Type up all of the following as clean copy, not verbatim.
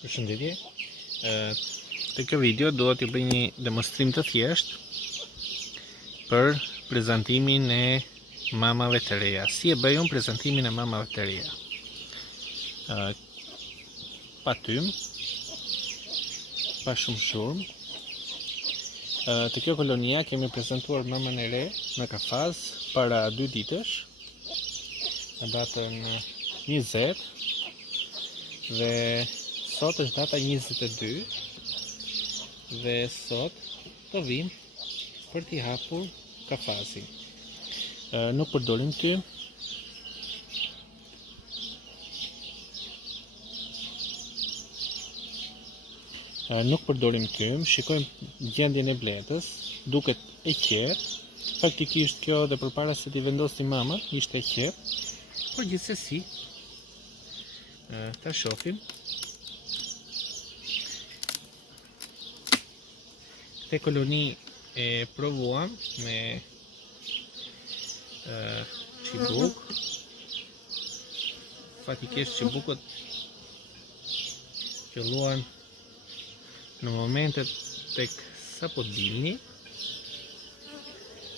Përshëndetje. Te kjo video do t'ju bëj një demonstrim të thjesht për prezantimin e mamave të reja. Si e bëj unë prezantimin e mamave të reja? Pa tym, pa shumë shurm. Te kjo kolonia kemi prezantuar mamën e re në Kafaz para 2 ditësh, në datën 20 dhe sot është data 22 dhe sot do vim për t'i hapur Kafazin. Nuk përdorim tym. Shikojmë gjendjen e bletës, duket e qetë. Faktikisht kjo dhe përpara se t'i vendosim mama, ishte e qetë, por gjithsesi ta shohim. Këtë koloni e provuam me çibuk. Fatikisht çibukët filluan në momentet tek sapo dilni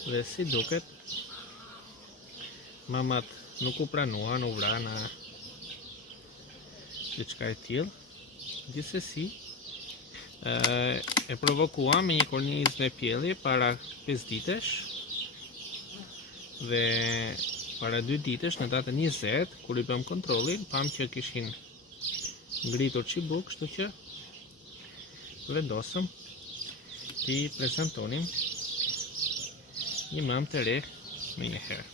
dhe si duket mamat nuk u pranuan, u vrana diçka e tillë. Gjithsesi e provokuam me një kornizë me pjelli para 5 ditësh dhe para 2 ditësh në datën 20 kur i bëm kontrollin, pam që kishin ngritur çibuk, kështu që vendosëm t'i prezantonim një mamë të re me një herë.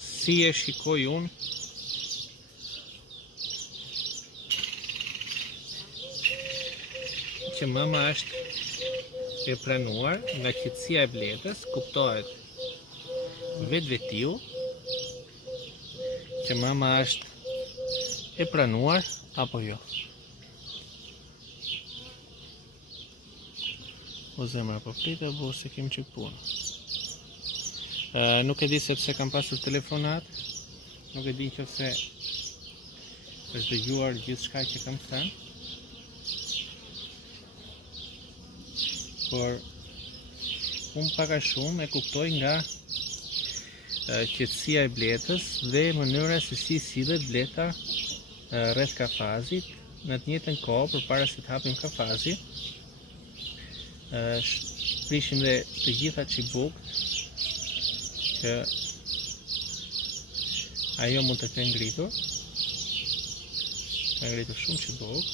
Si e shikoj unë që mama është e pranuar, nga qetësia e bletës, kuptohet vetvetiu që mama është e pranuar apo jo. O zemra, po pritë apo se kem që punë. Nuk e di sepse kam pasur telefonat, nuk e di nëse është dëgjuar gjithçka që kam thënë. Por unë paka shumë e kuptoj nga qetësia e bletës dhe mënyra se si sillet bleta rreth Kafazit. Në të njëjtën kohë, përpara se të hapim Kafazin, prishim dhe të gjitha çibukt që ajo mund të ketë ngritur. Ka ngritur shumë çibuk,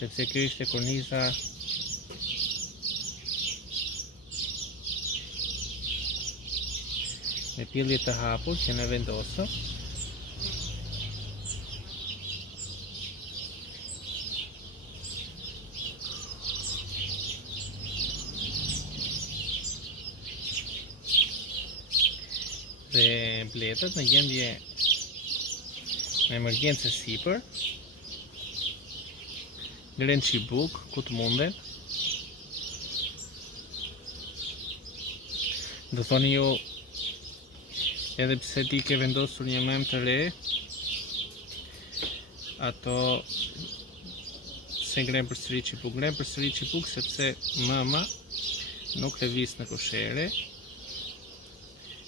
sepse kjo ishte korniza me pjellje të hapur që ne vendosëm. Dhe bletët në gjendje me emergjencë sipër, ngren çibuk ku të munden. Do thoni ju, edhe pse ti ke vendosur një mamë të re, ato se ngren përsëri çibuk. Ngren përsëri çibuk sepse mama nuk lëviz në koshere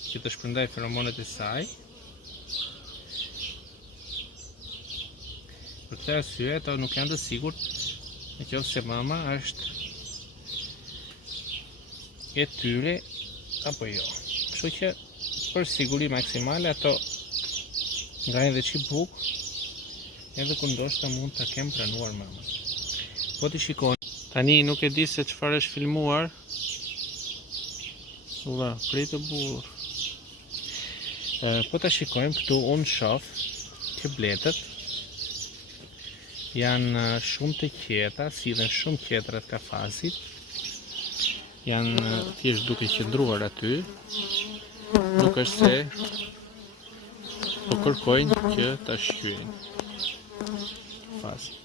që të shpërndaj feromonet e saj. Për këtë arsye ato nuk janë të sigurt nëse mama është e tyre apo jo. Kështu që për siguri maksimale ato ngajnë dhe çibuk, edhe kur ndoshta mund ta kem pranuar mamën. Po ti shikoni. Tani nuk e di se çfarë është filmuar. Ua, pritë burr. Po ta shikojmë këtu, unë shoh që bletët janë shumë të qeta, sillen shumë qetë rreth Kafazit. Janë thjesht duke qëndruar aty. Nuk është se po kërkojnë që ta shqyejnë Kafazin.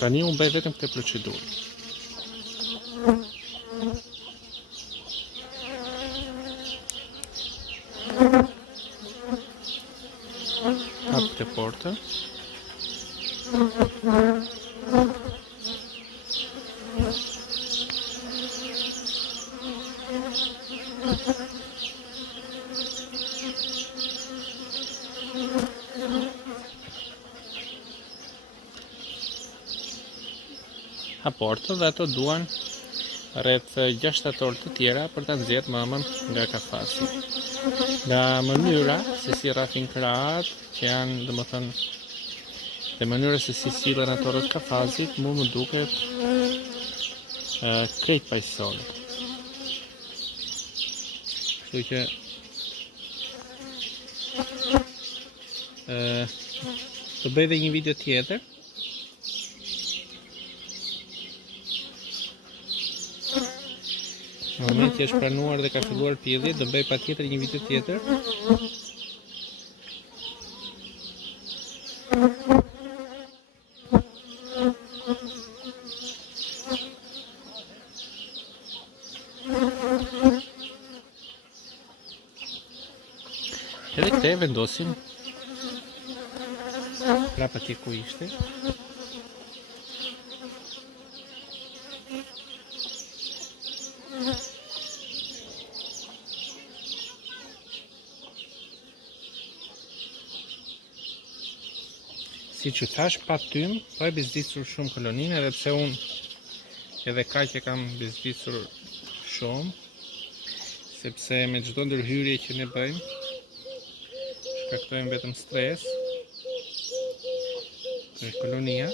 Tani unë bëj vetëm këtë procedurë. Hap këtë portë. Aporto dhe ato duan rreth 6 orë të tjera për ta nxjerrë mamën nga kafasi. Nga mënyra se si rrafin krahët, që janë domethënë dhe mënyra se si sillen ato rreth kafasit, mu më duket krejt paqësore. Kështu që do bëj edhe një video tjetër në moment që është pranuar dhe ka filluar pjellje, do bëj patjetër një video tjetër. Edhe këtë e vendosim prapë atje ku ishte. Si që thash, pa tym, pa e bezdisur shumë koloninë, edhe pse unë edhe kaq e kam bezdisur shumë, sepse me çdo ndërhyrje që ne bëjmë, shkaktojmë vetëm stres për kolonia.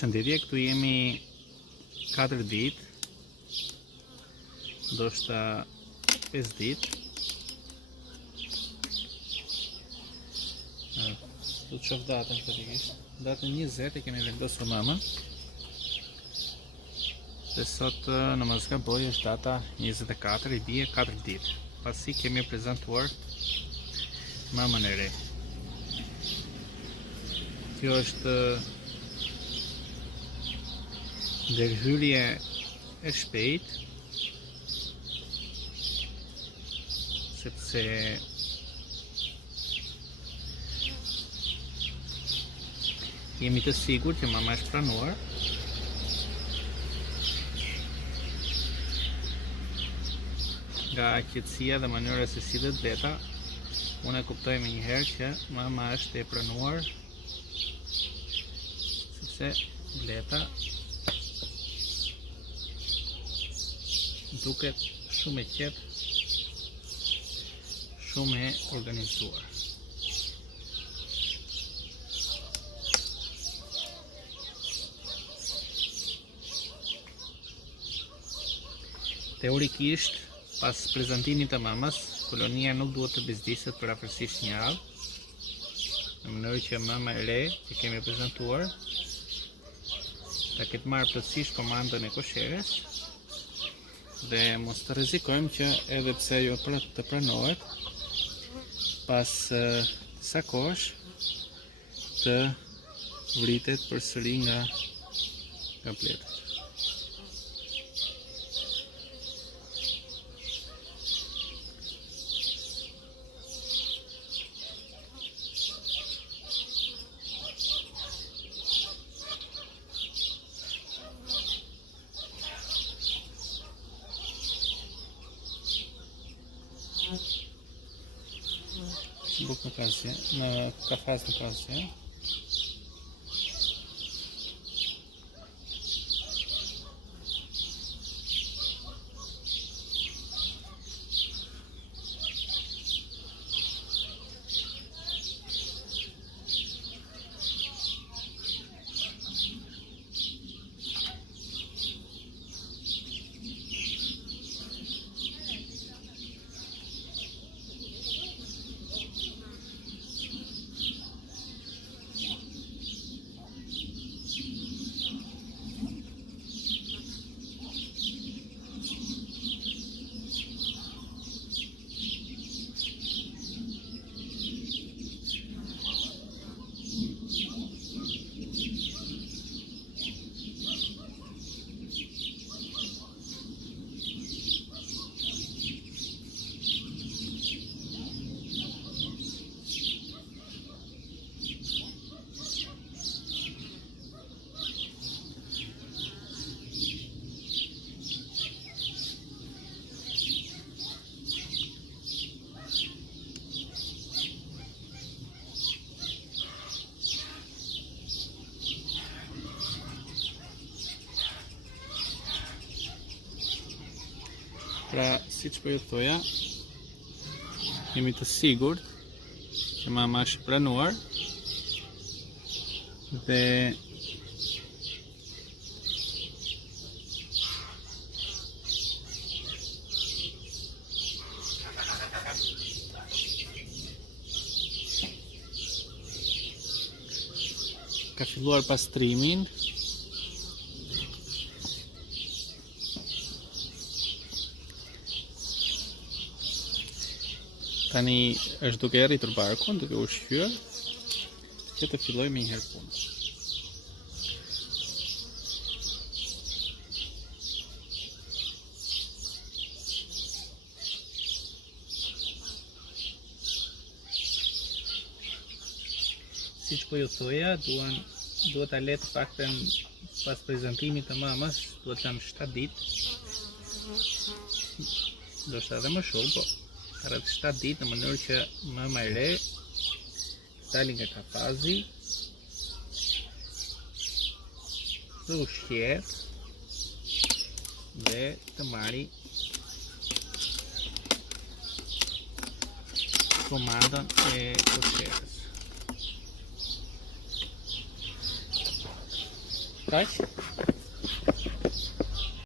Shëndetje, këtu jemi 4 ditë, ndoshta 5 ditë. Do të shoh datën fatikisht. Datën 20 e kemi vendosur mamën. Dhe sot në mos gaboj është data 24, i bie 4 ditë. Pasi kemi prezantuar mamën e re. Kjo është ndërhyrje e shpejt, sepse jemi të sigurt që mama është pranuar. Nga qetësia dhe mënyra se si dhe bleta, unë e kuptoj me njëherë që mama është e pranuar, sepse bleta duket shumë e qetë, shumë e organizuar. Teorikisht, pas prezantimit të mamës, kolonia nuk duhet të bezdiset për afërsisht një javë, në mënyrë që mama e re që kemi prezantuar ta ketë marrë plotësisht komandën e kosheres dhe mos të rrezikojmë që edhe pse ajo të pranohet, pas disa kohësh të vritet përsëri nga pletët. në kafaz në kazje. Pra, si që po ju thoja, jemi të sigurt që mama është pranuar dhe ka filluar pastrimin. Tani është duke rritur barkun, duke ushqyer, që të filloj me një herë punë. Siç po ju thoja, duhet ta le të paktën pas prezantimit të mamës, duhet të lëmë 7 ditë. Ndoshta edhe më shumë, po rreth 7 ditë, në mënyrë që mama e re të dalin nga kafazi, të ushqet dhe të marri komandën e ushqetës. Kaq?